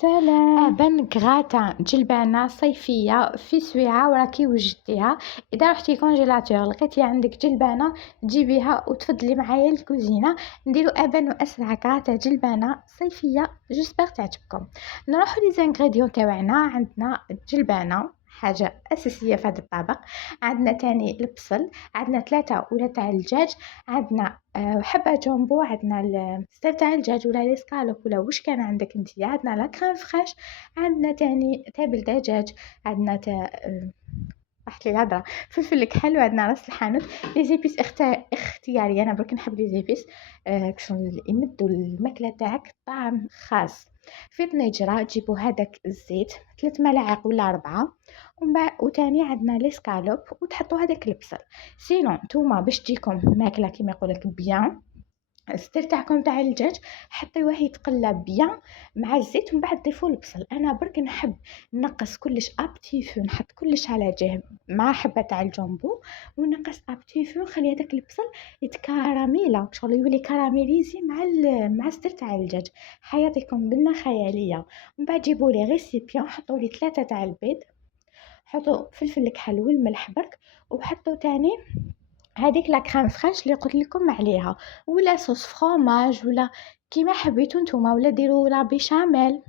سلام. بن كغاتان جلبانة صيفية في سويعة وراكي وجدتيها. اذا رحتي كونجيلاتور لقيتي عندك جلبانة تجيبيها وتفضلي معايا الكوزينة نديرو ابن واسرع كغاتا جلبانة صيفية. جيسبر تعجبكم. نروحو لي زانغريديون تاوعنا. عندنا الجلبانة حاجة أساسية في هذا الطبق. عندنا تاني البصل، عندنا 3 ولا تاع الدجاج، عندنا حبة جامبو، عندنا الستير تاع الدجاج ولا ليسكالوب ولا واش كان عندك نتيا، عندنا لا كريم فريش، عندنا تاني تابل دجاج، عندنا راحت لي الهضره فلفل كحل، وعندنا راس الحانوت. لي زيبيس اختياريه، انا برك نحب لي زيبيس كشغل يمدوا الماكله تاعك طعم خاص. في طنجره تجيبوا هذاك الزيت 3 ملاعق ولا 4، ومن بعد وتاني عندنا ليسكالوب وتحطوا هذاك البصل. سينون نتوما باش تجيكم ماكله كيما يقولك بيان، الستير تاعكم تاع الدجاج حطيوه يتقلى بيان مع الزيت ومن بعد ضيفوا البصل. انا برك نحب نقص كلش ابتي فو، نحط كلش على جهه مع حبه تاع الجامبو ونقص ابتي فو، نخلي هذاك البصل يتكراميلا شغل يولي كراميليزي مع الستير تاع الدجاج. حياتكم بنه خياليه. ومن بعد جيبوا لي ريسيبيون، حطوا لي 3 تاع البيض، حطوا فلفل الكحل والملح برك، وحطوا تاني هذيك لا كريم فريش اللي قلت لكم عليها، ولا صوص فرomاج ولا كيما حبيتو نتوما، ولا ديروا لا بيشاميل.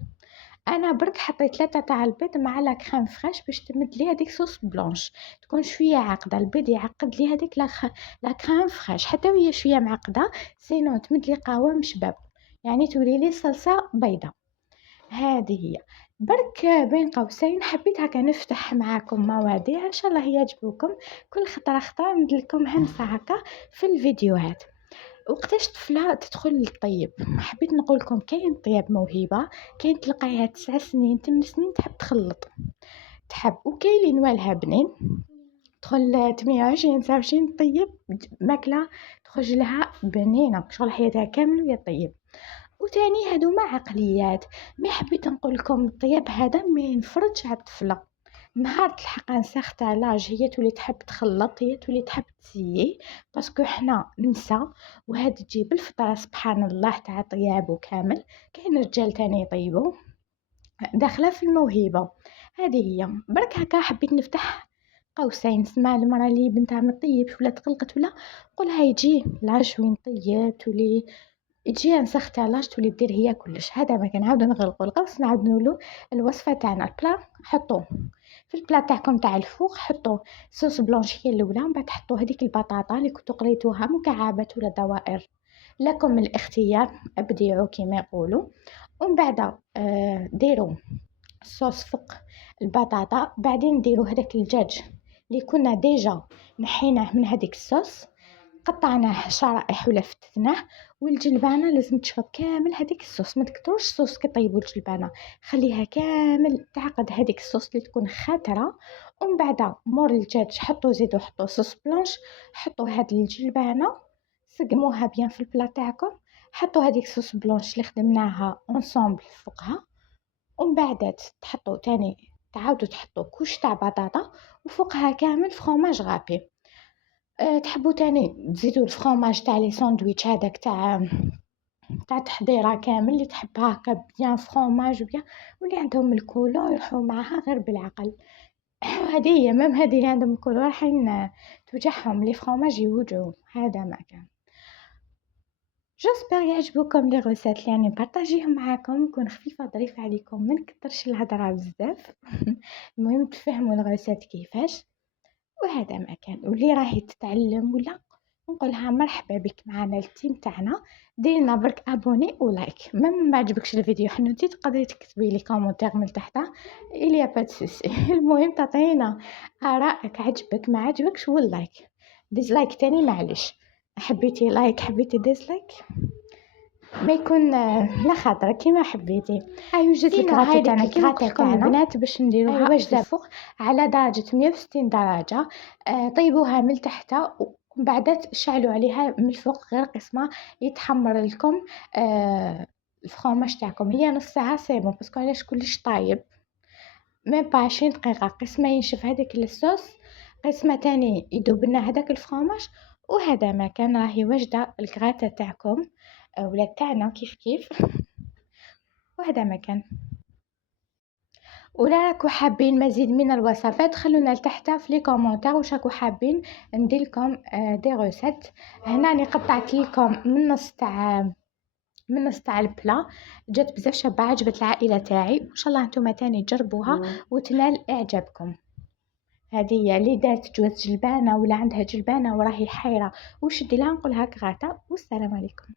انا برك حطيت 3 تاع البيض مع لا كريم فريش باش تمد لي هذيك صوص بلونش تكون شويه عاقده. البيض يعقد لي هذيك لا كريم فريش حتى وهي شويه معقده، سينو تمد لي قوام شباب، يعني تولي لي صلصه بيضه. هذه هي. برك بين قوسين حبيت هكا نفتح معاكم مواضيع ان شاء الله يعجبوكم، كل خطره خطره ندلكم همسه هكا في الفيديوهات. وقتاش طفله تدخل للطيب، حبيت نقول لكم كاين طياب موهبه، كاين تلقايها 9 سنين 8 سنين تحب تخلط تحب، وكاين اللي نوالها بنين تدخل 28 29 طيب ماكله تخرج لها بنينه شغل حياتها كامل وهي طيب. وتاني هادوما عقليات. ما حبيت نقول لكم الطياب هذا ما ينفرضش على الطفله. نهار تلحق ان سارتان لاج هي تولي تحب تخلط، هي تولي تحب تسيي، باسكو حنا نسا وهاد تجي بالفطره سبحان الله تاع طياب وكامل. كاين رجال تاني يطيبوا داخله في الموهبه. هذه هي. برك هكا حبيت نفتح قوسين، نسمع المراه اللي بنتها ما تطيبش ولا تقلقت ولا قولها يجي لاش وين طيب تولي تجي نسخت علاش تولي دير هي كلش. هذا ما كنعاودو نغلقو القوس نعاود نقولو الوصفه تاعنا. البلا حطوه في البلا تاعكم تاع الفوق، حطوا صوص بلونش هي الاولى، من بعد حطوا هذيك البطاطا اللي كنتو قليتوها مكعبات ولا دوائر، لكم الاختيار ابدعوا كما يقولوا. ومن بعد ديروا الصوص فوق البطاطا، بعدين ديروا هذاك الدجاج اللي كنا ديجا نحيناه من هذيك الصوص، قطعناه شرائح ولا فتتناه. والجلبانه لازم تشرب كامل هذيك الصوص، ما تكثروش الصوص كي طيبوا الجلبانه، خليها كامل تعقد هذيك الصوص اللي تكون خاتره. ومن بعد مور الدجاج حطوا زيدوا حطوا صوص بلونش، حطوا هاد الجلبانه سقموها بيان في البلا تاعكم، حطوا هذيك صوص بلونش اللي خدمناها اونصومبل فوقها. ومن بعد تحطوا تاني تعاودوا تحطوا كوش تاع بطاطا وفوقها كامل فرomاج غابي. تحبوا تاني تزيدوا الفرomاج تاع لي ساندويتش هذاك تاع تحضيره كامل اللي تحبها هكا بيان فرomاج بيان، واللي عندهم الكولون يروحوا معاها غير بالعقل. هذه هي. ميم هذه اللي عندهم الكولون رايحين توجعهم لي فرomاج يوجعوا. هذا ما كان. جيسبر يعجبوكم لي غوسات اللي يعني نبارطاجيهم معاكم، نكون خفيفه ظريفه عليكم، ما نكثرش الهضره بزاف. المهم تفهموا الغوسات كيفاش. وهذا ما كان. واللي راهي تتعلم ولا نقولها مرحبا بك معنا التيم تاعنا، ديرنا برك ابوني ولايك. ما عجبكش الفيديو حنوتي تقدري تكتبي لي كومونتير من تحته اليا با سوسي. المهم تعطينا ارائك، عجبك ما عجبكش، واللايك ديزلايك تاني معليش، حبيتي لايك حبيتي ديزلايك ما يكون لا خاطر كيما حبيتي. يوجد الكراتة تاعنا كيما قلت لكم البنات باش نديروها واجده الفوق على درجه 160 درجه. طيبوها من تحت ومن بعد شعلوا عليها من الفوق غير قسمه يتحمر لكم الفرomاج تاعكم. هي نص ساعه سيبون باسكو علاش كلش طايب، ميم با 20 دقيقه قسمه ينشف هذاك الصوص، قسمه تاني يذوب لنا هذاك الفرomاج. وهذا ما كان. راهي واجده الكراتة تاعكم ولا تاعنا كيف كيف. وهذا ما كان. ولا راكو حابين مزيد من الوصفات خلونا لتحت في لي كومونتير واش راكو حابين ندير لكم دي روسيت. هنا راني قطعت لكم من نص تاع البلا، جات بزاف شابه، عجبت العائله تاعي، وان شاء الله نتوما تاني تجربوها وتنال اعجابكم. هذه هي اللي دارت جواز جلبانه ولا عندها جلبانه وراهي حيره وش ديرها، نقولها كغاتا، والسلام عليكم.